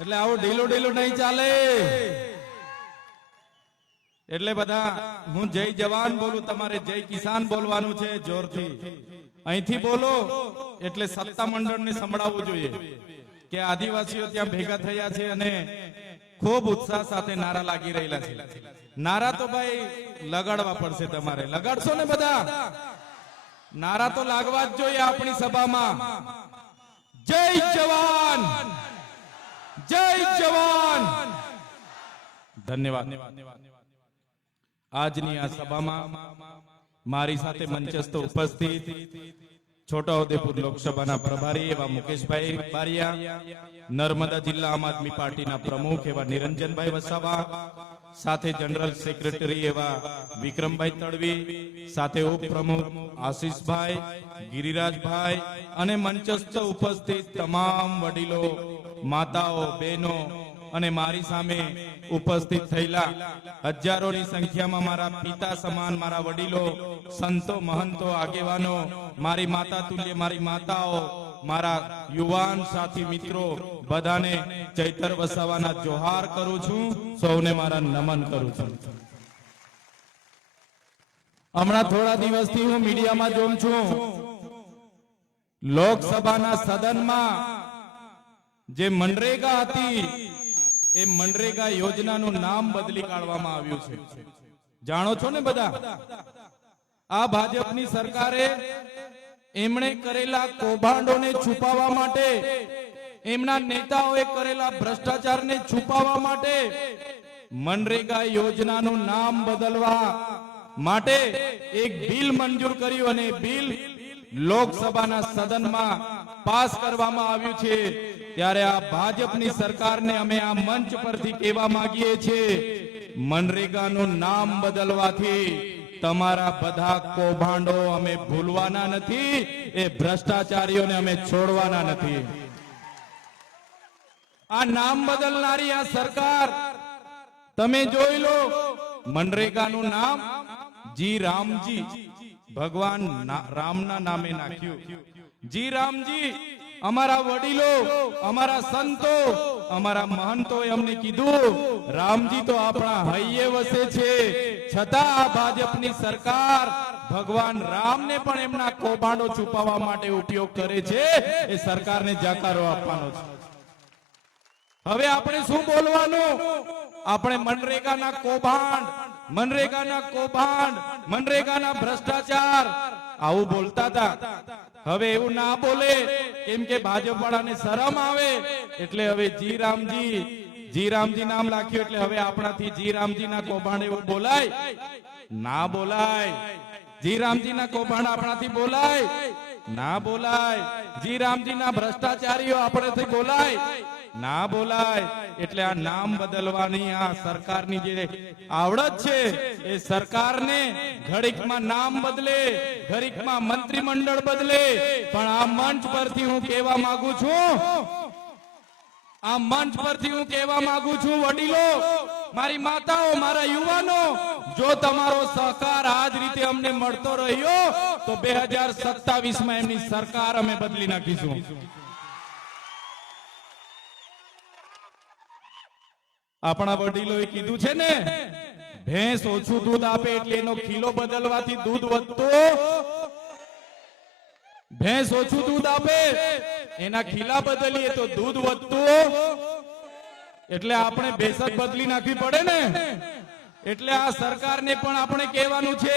એટલે આવું ઢીલું ઢીલું નહીં ચાલે. એટલે બધા હું જય જવાન બોલું, તમારે જય કિસાન બોલવાનું છે જોરથી. અહીંથી બોલો એટલે સત્તા મંડળને સંભળાવવું જોઈએ કે આદિવાસીઓ ત્યાં ભેગા થયા છે અને ખૂબ ઉત્સાહ સાથે નારા લાગી રહેલા છે. નારા તો ભાઈ લગાડવા પડશે, તમારે લગાડશો ને બધા? નારા તો લાગવા જ જોઈએ આપણી સભામાં. જય જવાન, જય જવાન. ધન્યવાદ. આજની આ સભામાં મારી સાથે મંચસ્થ ઉપસ્થિત છોટાઉદેપુર લોકસભાના પ્રભારી એવા મુકેશભાઈ બારિયા, નર્મદા જિલ્લા આમ આદમી પાર્ટીના પ્રમુખ એવા નિરંજનભાઈ વસાવા, સાથે જનરલ સેક્રેટરી એવા વિક્રમભાઈ તડવી, સાથે ઉપપ્રમુખ આશીષભાઈ, ગિરિરાજભાઈ અને મંચસ્થ ઉપસ્થિત તમામ વડીલો, માતાઓ, બહેનો અને મારી સામે ઉપસ્થિત થયેલા હજારોની સંખ્યામાં મારા પિતા સમાન મારા વડીલો, સંતો, મહંતો, આગેવાનો, મારી માતા તુલ્ય મારી માતાઓ, મારા યુવાન સાથી મિત્રો, બધાને ચૈતર વસાવાના જોહાર કરું છું. સૌને મારા નમન કરું છું. હમણાં થોડા દિવસથી હું મીડિયામાં જોઉં છું, લોકસભાના સદનમાં જે મનરેગા હતી એ મનરેગા યોજનાનું નામ બદલી કાઢવામાં આવ્યું છે. જાણો છો ને બધા? આ ભાજપની સરકારે એમણે કરેલા કૌભાંડોને છુપાવવા માટે, એમના નેતાઓએ કરેલા ભ્રષ્ટાચારને છુપાવવા માટે મનરેગા યોજનાનું નામ બદલવા માટે એક બિલ મંજૂર કર્યું અને બિલ લોકસભાના સદનમાં પાસ કરવામાં આવ્યું છે. ત્યારે આ ભાજપની સરકારને અમે આ મંચ પરથી કહેવા માંગીએ છીએ, મનરેગાનું નામ બદલવાથી તમારા બધા કૌભાંડો અમે ભૂલવાના નથી, એ ભ્રષ્ટાચારીઓને અમે છોડવાના નથી. આ નામ બદલનારી આ સરકાર તમે જોઈ લો, મનરેગાનું નામ જી રામજી, ભગવાન રામના નામે નાખ્યું. જી રામજી. અમારા વડીલો, અમારા સંતો, અમારા મહંતોએ અમને કીધું રામજી તો આપણા હૈયે વસે છે, છતાં આ ભાજપની સરકાર ભગવાન રામને પણ એમના કૌભાંડો છુપાવવા માટે ઉપયોગ કરે છે. એ સરકારને જાકારો આપવાનો છે. હવે આપણે શું બોલવાનું? આપણે મનરેગાના કૌભાંડ, મનરેગાના કૌભાંડ, મનરેગાના ભ્રષ્ટાચાર આવું બોલતા હતા. હવે એવું ના બોલે, કેમ કે ભાજપ વાળાને શરમ આવે. એટલે હવે જી રામજી, જી રામજી નામ રાખ્યું એટલે હવે આપણાથી જી રામજીના કૌભાંડ એવું બોલાય? ના બોલાય. જી રામજીના કૌભાંડ આપણાથી બોલાય? ના બોલાય. જી રામજીના ભ્રષ્ટાચારીઓ આપણેથી બોલાય? ના બોલાય. એટલે આ નામ બદલવાની આ સરકારની જે આવડત છે, એ સરકારને ઘડીકમાં નામ બદલે, ઘડીકમાં મંત્રીમંડળ બદલે. પણ આ મંચ પરથી હું કહેવા માંગુ છું, આ મંચ પરથી હું કહેવા માંગુ છું, વડીલો, મારી માતાઓ, મારા યુવાનો, જો તમારો સહકાર આ જ રીતે અમને મળતો રહ્યો તો 2027માં એમની સરકાર અમે બદલી નાખીશું. આપણા વડીલોએ કીધું છે ને, ભેંસ ઓછું દૂધ આપે એટલે એનો કિલો બદલવાથી દૂધ વધતું, ભેંસ ઓછું દૂધ આપે એના ખીલા બદલીએ તો દૂધ વધતું. એટલે આપણે ભેંસ જ બદલી નાખવી પડે ને. એટલે આ સરકારને પણ આપણે કહેવાનું છે,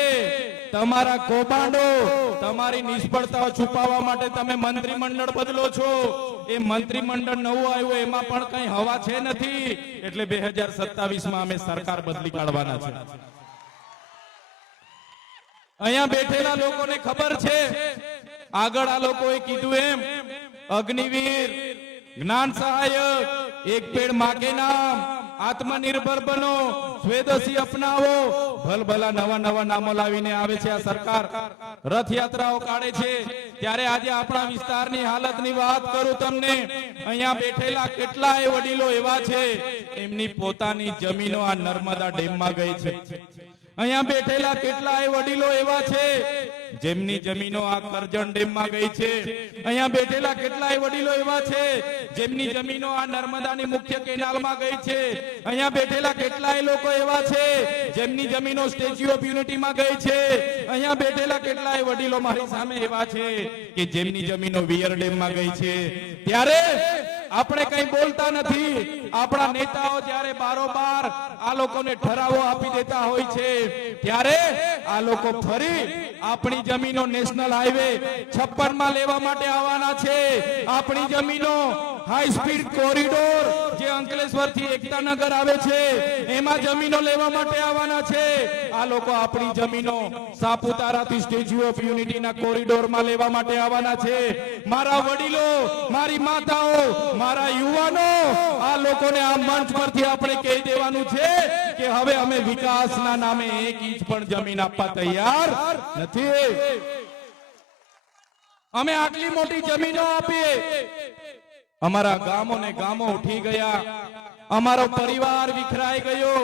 તમારા કૌભાંડો, તમારી નિષ્ફળતાઓ છુપાવવા માટે તમે મંત્રીમંડળ બદલો છો. એ મંત્રીમંડળ નવું આવ્યું એમાં પણ કઈ હવા છે નથી. એટલે 2027માં અમે સરકાર બદલી કાઢવાના છે. અહીંયા બેઠેલા લોકોને ખબર છે, આગળ આ લોકોએ કીધું એમ, અગ્નિવીર, જ્ઞાન સહાયક, એક પેડ માં કે નામ, આત્મનિર્ભર બનો, સ્વદેશી અપનાવો, ભલભલા નવા નવા નામો લાવીને આવે છે આ સરકાર. રથયાત્રાઓ કાઢે છે. ત્યારે આજે આપણા વિસ્તારની હાલતની વાત કરું તમને, અહીંયા બેઠેલા કેટલાય વડીલો એવા છે, એમની પોતાની જમીનો આ નર્મદા ડેમમાં ગઈ છે. અહીંયા બેઠેલા કેટલાય વડીલો એવા છે જેમની જમીનો આ કરજણ ડેમમાં ગઈ છે. અહીંયા બેઠેલા કેટલાય વડીલો એવા છે જેમની જમીનો આ નર્મદાની મુખ્ય કેનાલમાં ગઈ છે. અહીંયા બેઠેલા કેટલાય લોકો એવા છે જેમની જમીનો સ્ટેચ્યુ ઓફ યુનિટીમાં ગઈ છે. અહીંયા બેઠેલા કેટલાય વડીલો મારી સામે એવા છે કે જેમની જમીનો વિયર ડેમમાં ગઈ છે. ત્યારે આપણે કઈ બોલતા નથી. આપણા નેતાઓ જ્યારે બારોબાર આ લોકોને ઠરાવો આપી દેતા હોય છે ત્યારે આ લોકો ફરી આપણી જમીનો નેશનલ હાઈવે 56 માં લેવા માટે આવવાના છે. આપણી જમીનો હાઈ સ્પીડ કોરિડોર જે અંકલેશ્વર થી એકતાનગર આવે છે એમાં જમીનો લેવા માટે આવવાના છે. આ લોકો આપણી જમીનો સાપુતારાથી સ્ટેચ્યુ ઓફ યુનિટીના કોરિડોરમાં લેવા માટે આવવાના છે. મારા વડીલો, મારી માતાઓ, મારા યુવાનો, આ લોકોને આ મંચ પરથી આપણે કહી દેવાનું છે કે હવે અમે વિકાસના નામે 1 ઇંચ પણ જમીન આપવા તૈયાર નથી. અમે આટલી મોટી જમીનો આપીએ, અમારા ગામો ને ગામો ઉઠી ગયા, અમારો પરિવાર વિખરાઈ ગયો,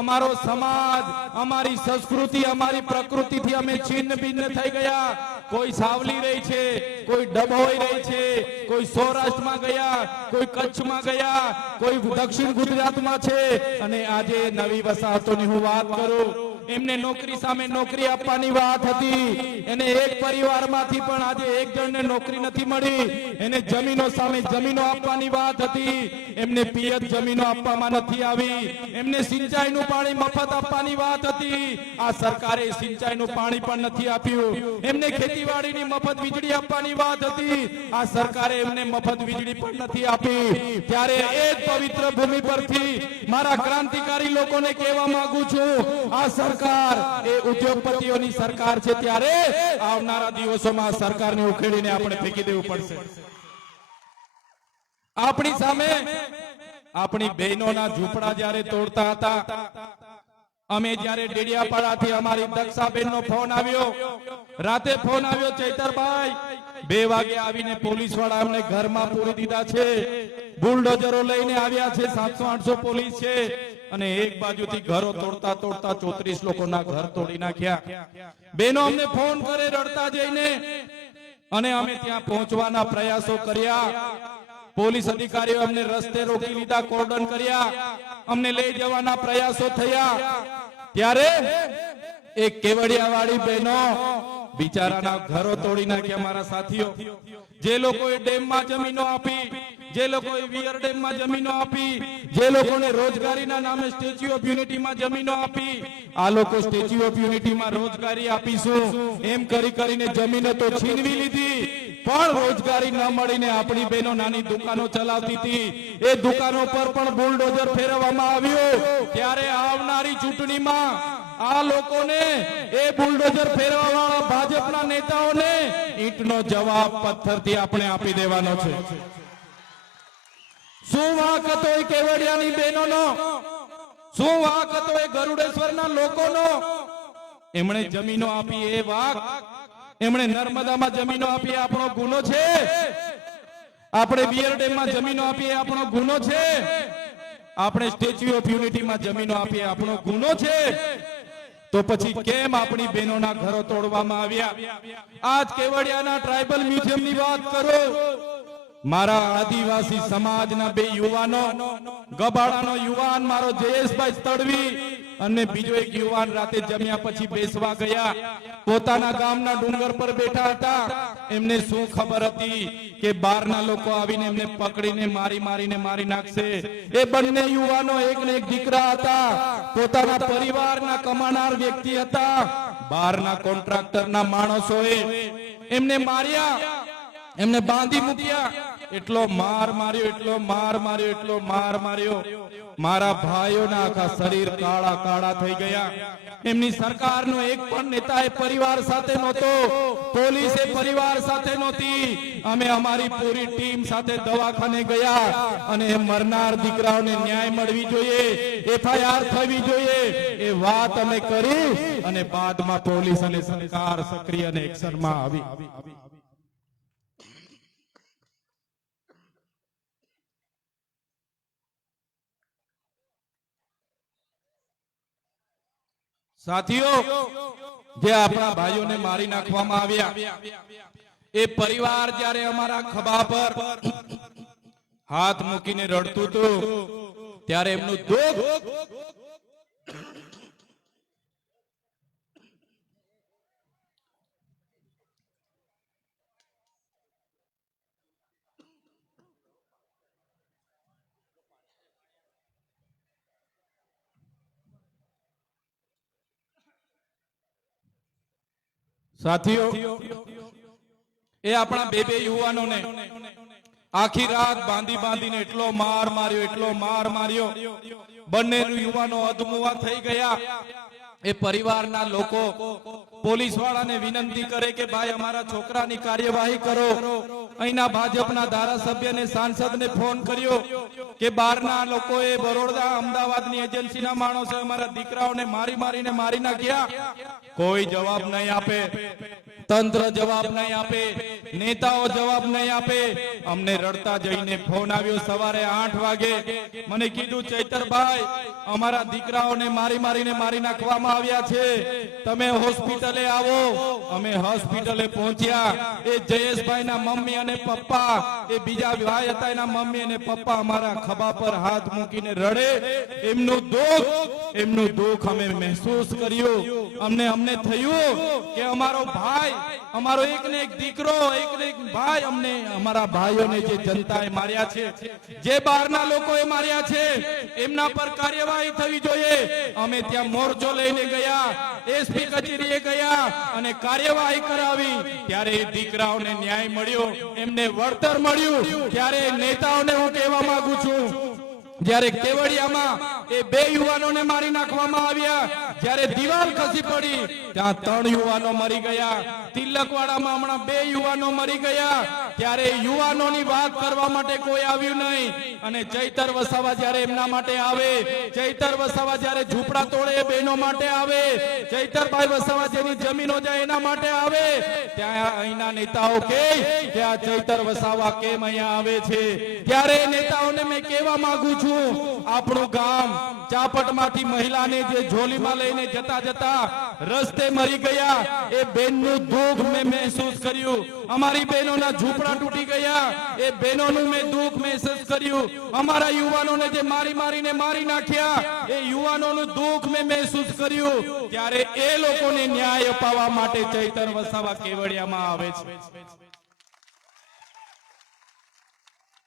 અમારો સમાજ, અમારી સંસ્કૃતિ, અમારી પ્રકૃતિથી અમે છિન્ન ભિન્ન થઈ ગયા. કોઈ સાવલી રહી છે, કોઈ ડભોઈ રહી છે, કોઈ સૌરાષ્ટ્રમાં ગયા, કોઈ કચ્છમાં ગયા, કોઈ દક્ષિણ ગુજરાતમાં છે. અને આજે નવી વસાહતોની હું વાત કરું, એમને નોકરી સામે નોકરી આપવાની વાત હતી. એને એક પરિવારમાંથી પણ આજે એક જણને નોકરી નથી મળી. એને જમીનો સામે જમીનો આપવાની વાત હતી. એમને પિયત જમીનો આપવામાં નથી આવી. એમને સિંચાઈનું પાણી મફત આપવાની વાત હતી. આ સરકારે સિંચાઈનું પાણી પણ નથી આપ્યું. એમને ખેતીવાડીની મફત વીજળી આપવાની વાત હતી. આ સરકારે એમને મફત વીજળી પણ નથી આપી. ત્યારે એ જ પવિત્ર ભૂમિ પરથી મારા ક્રાંતિકારી લોકોને કહેવા માંગુ છું, આ સરકાર એ ઉદ્યોગપતિઓની સરકાર છે. ત્યારે આવનારા દિવસોમાં સરકારને ઉખેડીને આપણે ફેંકી દેવું પડશે. આપણી સામે આપણી બહેનોના ઝૂંપડા જ્યારે તોડતા હતા, અમે જ્યારે ડેડિયાપાડાથી અમારી દક્ષાબેનનો ફોન આવ્યો, રાતે ફોન આવ્યો, ચૈતરભાઈ 2 વાગે આવીને પોલીસ વાળા અમને ઘરમાં પૂરી દીધા છે. બુલડોઝરો લઈને આવ્યા છે, 700-800 પોલીસ છે. અને એક બાજુથી ઘરો તોડતા તોડતા 34 લોકોના ઘર તોડી નાખ્યા. બહેનો અમને ફોન કરે રડતા જઈને, અને અમે ત્યાં પહોંચવાના પ્રયાસો કર્યા. પોલીસ અધિકારીઓ અમને રસ્તે રોકી લીધા, કોર્ડન કર્યા, અમને લઈ જવાના પ્રયાસો થયા. ત્યારે એક કેવડિયાવાળી બહેનો બિચારાના ઘરો તોડી નાખ્યા. મારા સાથીઓ, જે લોકોએ ડેમમાં જમીનો આપી, જે લોકોએ વિયર ડેમમાં જમીનો આપી, જે લોકોને રોજગારીના નામે સ્ટેચ્યુ ઓફ યુનિટીમાં જમીનો આપી, આ લોકો સ્ટેચ્યુ ઓફ યુનિટીમાં રોજગારી આપીશું એમ કરી કરીને જમીનો તો છીનવી લીધી, પણ રોજગારી ન મળીને આપણી બહેનો નાની દુકાનો ચલાવતી હતી, એ દુકાનો પર પણ બુલડોઝર ફેરવવામાં આવ્યું. ત્યારે આવનારી ચૂંટણીમાં આ લોકોને, એ બુલડોઝર ફેરવવાવાળા ભાજપના નેતાઓને ઈંટનો જવાબ પથ્થરથી આપણે આપી દેવાનો છે. શું વાંક હતો એ કેવડિયાની બહેનોનો? શું વાંક હતો એ ગરુડેશ્વરના લોકોનો? એમણે જમીનો આપી એ વાંક, એમણે નર્મદામાં જમીનો આપી આપણો ગુનો છે? આપણે વિયર ડેમમાં જમીનો આપી આપણો ગુનો છે? આપણે સ્ટેચ્યુ ઓફ યુનિટીમાં જમીનો આપી આપણો ગુનો છે? તો પછી કેમ આપણી બહેનોના ઘરો તોડવામાં આવ્યા? આજ કેવડિયાના ટ્રાઇબલ મ્યુઝિયમની વાત કરો. મારા આદિવાસી સમાજના 2 યુવાનો, ગબાડાનો યુવાન મારો જયેશભાઈ તડવી અને બીજો એક યુવાન રાતે જમ્યા પછી બેસવા ગયા. પોતાના ગામના ડુંગર પર બેઠા હતા. એમને શું ખબર હતી કે બહારના લોકો આવીને એમને પકડીને મારી નાખશે. એ બંને યુવાનો એક ને એક દીકરા હતા, પોતાના પરિવારના કમાનાર વ્યક્તિ હતા. બહારના કોન્ટ્રાક્ટરના માણસોએ એમને માર્યા, એમને બાંધી મૂક્યા. એટલો માર માર્યો, એટલો માર માર્યો, એટલો માર માર્યો, મારા ભાઈઓના આખા શરીર કાળા કાળા થઈ ગયા. એમની સરકારનો એક પણ નેતા એ પરિવાર સાથે નહોતો, પોલીસે પરિવાર સાથે નહોતી. અમે અમારી પૂરી ટીમ સાથે દવાખાને ગયા અને મરનાર દીકરાઓને ન્યાય મળવી જોઈએ, એફઆઈઆર થવી જોઈએ એ વાત અમે કરી. અને બાદમાં પોલીસ અને સરકાર સક્રિય અને એક્શનમાં આવી. સાથીઓ, જે આપણા ભાઈઓને મારી નાખવામાં આવ્યા, એ પરિવાર જ્યારે અમારા ખભા પર હાથ મૂકીને રડતું હતું ત્યારે એમનું દુઃખ સાથીઓ, એ આપણા બે યુવાનોને આખી રાત બાંધી બાંધીને એટલો માર માર્યો, બંને યુવાનો અધમુવા થઈ ગયા. એ પરિવારના લોકો પોલીસ વાળાને વિનંતી કરે કે ભાઈ અમારા છોકરાની કાર્યવાહી કરો. અહીંના ભાજપના ધારાસભ્યને સાંસદને ફોન કર્યો કે બહારના લોકોએ બરોડા અમદાવાદની એજન્સીના માણસે અમારા દીકરાઓને મારીને મારી નાખ્યા. કોઈ જવાબ નહીં આપે, તંત્ર જવાબ નહીં આપે, નેતાઓ જવાબ નહીં આપે. અમને રડતા જઈને ફોન આવ્યો સવારે 8 વાગે. મને કીધું, ચૈતરભાઈ, અમારા દીકરાઓને મારીને મારી નાખવામાં આવ્યા છે, તમે હોસ્પિટલે આવો. અમે હોસ્પિટલે પહોંચ્યા. એ જયેશભાઈના મમ્મી અને પપ્પા, એ બીજા ભાઈ હતા, એના મમ્મી અને પપ્પા અમારા ખભા પર હાથ મૂકીને રડે. એમનું દુઃખ અમે મહેસૂસ કર્યું. અમને થયું કે અમારો ભાઈ, અમારો એક ને એક દીકરો, એક ને એક ભાઈ, અમને અમારા ભાઈઓને જે જનતાએ માર્યા છે, જે બહારના લોકોએ માર્યા છે, એમના પર કાર્યવાહી થવી જોઈએ. અમે ત્યાં મોરચો લઈને ગયા, એસપી કચેરીએ ગયા અને કાર્યવાહી કરાવી. ત્યારે એ દીકરાઓને ન્યાય મળ્યો, એમને વળતર મળ્યું. ત્યારે નેતાઓને હું કહેવા માંગુ છું, જ્યારે કેવડિયામાં એ 2 યુવાનોને મારી નાખવામાં આવ્યા, જ્યારે દિવાલ ખસી પડી ત્યાં 3 યુવાનો મરી ગયા. તિલકવાડામાં હમણાં 2 યુવાનો મરી ગયા. ત્યારે યુવાનોની વાત કરવા માટે કોઈ આવ્યું નહીં. અને ચૈતર વસાવા જ્યારે એમના માટે આવે, ચૈતર વસાવા જ્યારે ઝૂંપડા તોડે એ બહેનો માટે આવે, ચૈતરભાઈ વસાવા જેની જમીનો જાય એના માટે આવે, ત્યાં અહીંના નેતાઓ કે આ ચૈતર વસાવા કેમ અહીંયા આવે છે? ત્યારે નેતાઓને મેં કહેવા માંગુ છું, આપણું ગામ ચાપટમાંથી મહિલાને જે ઝોલીમાં લઈને જતા રસ્તે મરી ગયા, એ બેનનું દુઃખ મેં મહેસૂસ કર્યું. અમારી બહેનોના ઝૂંપડા તૂટી ગયા, એ બહેનોનું મેં દુઃખ મહેસૂસ કર્યું. અમારા યુવાનોને જે મારીને મારી નાખ્યા, એ યુવાનોનું દુઃખ મેં મહેસૂસ કર્યું. ત્યારે એ લોકોને ન્યાય અપાવવા માટે ચૈતર વસાવા કેવડિયામાં આવે છે.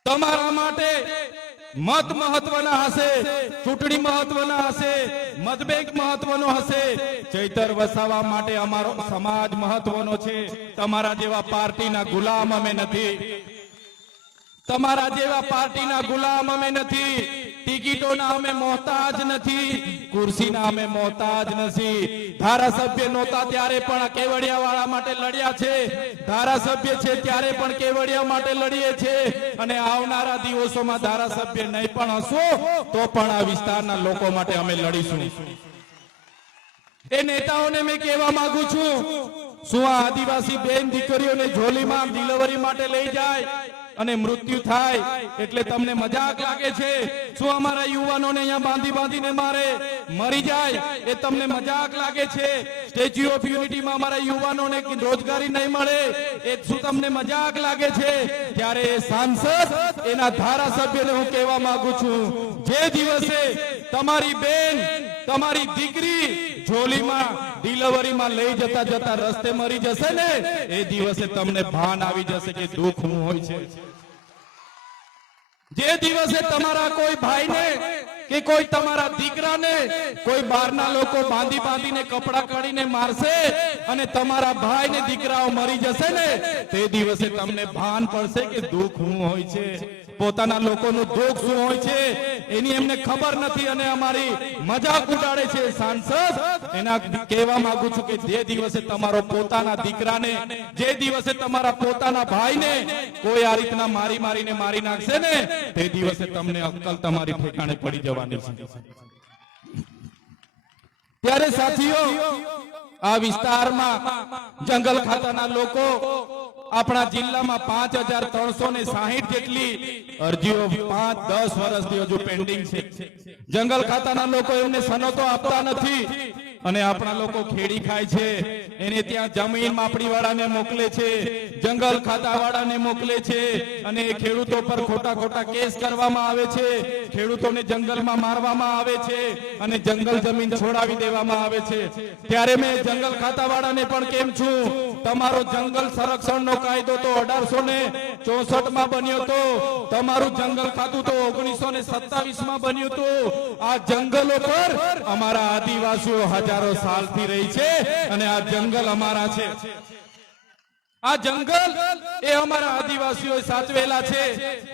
તમારા માટે મત મહત્વના હશે, ચૂંટણી મહત્વના હશે, મતબેંક મહત્વનો હશે. ચૈતર વસાવા માટે અમારો સમાજ મહત્વનો છે. તમારા જેવા પાર્ટીના ગુલામ અમે નથી. તમારા જેવા પાર્ટીના ગુલામ અમે નથી. ટિકિટોના અમે મોહતાજ નથી. ખુરશીના અમે મોહતાજ નથી. ધારાસભ્ય નહોતા ત્યારે પણ કેવડિયા વાળા માટે લડ્યા છે. ધારાસભ્ય છે ત્યારે પણ કેવડિયા માટે લડીએ છે. અને આવનારા દિવસોમાં ધારાસભ્ય નહીં પણ હશો તો પણ આ વિસ્તારના લોકો માટે અમે લડીશું. એ નેતાઓને મેં કહેવા માંગુ છું, શું આ આદિવાસી બેન દીકરીઓને ઝોલીમાં ડિલિવરી માટે લઈ જાય અને મૃત્યુ થાય એટલે તમને મજાક લાગે છે? શું અમારા યુવાનોને અહીંયા બાંધીને મારે, મરી જાય એ તમને મજાક લાગે છે? સ્ટેચ્યુ ઓફ યુનિટીમાં અમારા યુવાનોને રોજગારી નહીં મળે એ શું તમને મજાક લાગે છે? ત્યારે એ સાંસદ, એના ધારાસભ્યને હું કહેવા માંગુ છું, જે દિવસે તમારી બેન, તમારી દીકરી ઝોલીમાં ડિલિવરીમાં લઈ જતા રસ્તે મરી જશે ને, એ દિવસે તમને ભાન આવી જશે કે દુઃખ શું હોય છે. જે દિવસે તમારા કોઈ ભાઈને કે કોઈ તમારા દીકરાને કોઈ બહારના લોકો બાંધીને કપડા કાઢીને મારશે અને તમારા ભાઈ ને દીકરાઓ મરી જશે ને, તે દિવસે તમને ભાન પડશે કે દુઃખ શું હોય છે. પોતાના લોકોનું દુઃખ શું હોય છે એની એમને ખબર નથી અને અમારી મજાક ઉડાડે છે. સાંસદ, એના કહેવા માંગુ છું કે જે દિવસે તમારો પોતાના દીકરાને, જે દિવસે તમારા પોતાના ભાઈને કોઈ આ રીતના મારીને મારી નાખશે ને, તે દિવસે તમને અક્કલ તમારી ઠેકાણે પડી જવાની છે. ત્યારે સાથીઓ, આ વિસ્તારમાં જંગલ ખાતાના લોકો, આપણા જિલ્લામાં 5360 જેટલી અરજીઓ 5-10 વર્ષથી હજુ પેન્ડિંગ છે. જંગલ ખાતાના લોકો એમને સનતો આપતા નથી. અને આપણા લોકો ખેડી ખાય છે, એને ત્યાં જમીન માપણી વાળાને મોકલે છે, જંગલ ખાતા વાળાને મોકલે છે, અને એ ખેડૂતો પર ખોટા ખોટા કેસ કરવામાં આવે છે, ખેડૂતોને જંગલમાં મારવામાં આવે છે, અને જંગલ જમીન છોડાવી દેવામાં આવે છે. ત્યારે મેં જંગલ ખાતા વાળાને પણ કેમ છું, તમારો જંગલ સંરક્ષણનો કાયદો તો 1864 માં બન્યો હતો, તમારું જંગલ ખાતું તો 1927 માં બન્યું હતું. આ જંગલો પર અમારા આદિવાસીઓ હજારો સાલથી રહી છે, અને આ જંગલ અમારા છે. આ જંગલ એ અમારા આદિવાસીઓ સાચવેલા છે.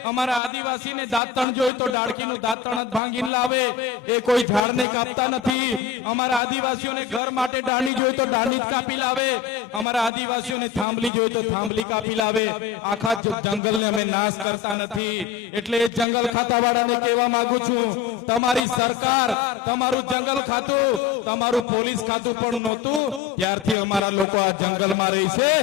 અમારા આદિવાસીને દાંતણ જોઈ તો ડાળકીનું દાંતણ જ ભાંગીને લાવે, એ કોઈ ઝાડને કાપતા નથી. અમારા આદિવાસીઓને ઘર માટે દાંડી જોઈ તો દાંડી જ કાપી લાવે, અમારા આદિવાસીઓને થાંભલી જોઈ તો થાંભલી કાપી લાવે. આખા જંગલને અમે નાશ કરતા નથી. એટલે એ જંગલ ખાતાવાળાને કહેવા માંગુ છું, તમારી સરકાર, તમારું જંગલ ખાતું, તમારું પોલીસ ખાતું પણ નહોતું ત્યારથી અમારા લોકો આ જંગલમાં રહી છે.